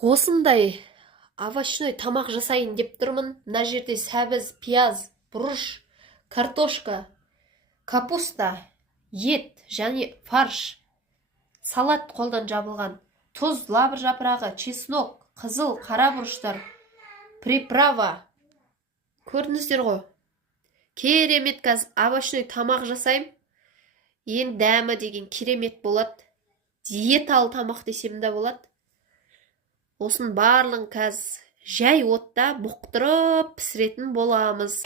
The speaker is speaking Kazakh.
Осындай овощной тамақ жасайын деп тұрмын. Мына жерде сәбіз, пияз, бұрыш, картошка, капуста, ет және фарш, салат қолдан жабылған, тұз, лавр жапырағы, чеснок, қызыл, қара бұрыштар, приправа. Көрдіңіздер ғой. Керемет қазір овощной тамақ жасайым. Ең дәмі деген керемет болады. Диеталы тамақ десем де болады. Осын барлығын қазір жай отта бұқтырып пісіретін боламыз.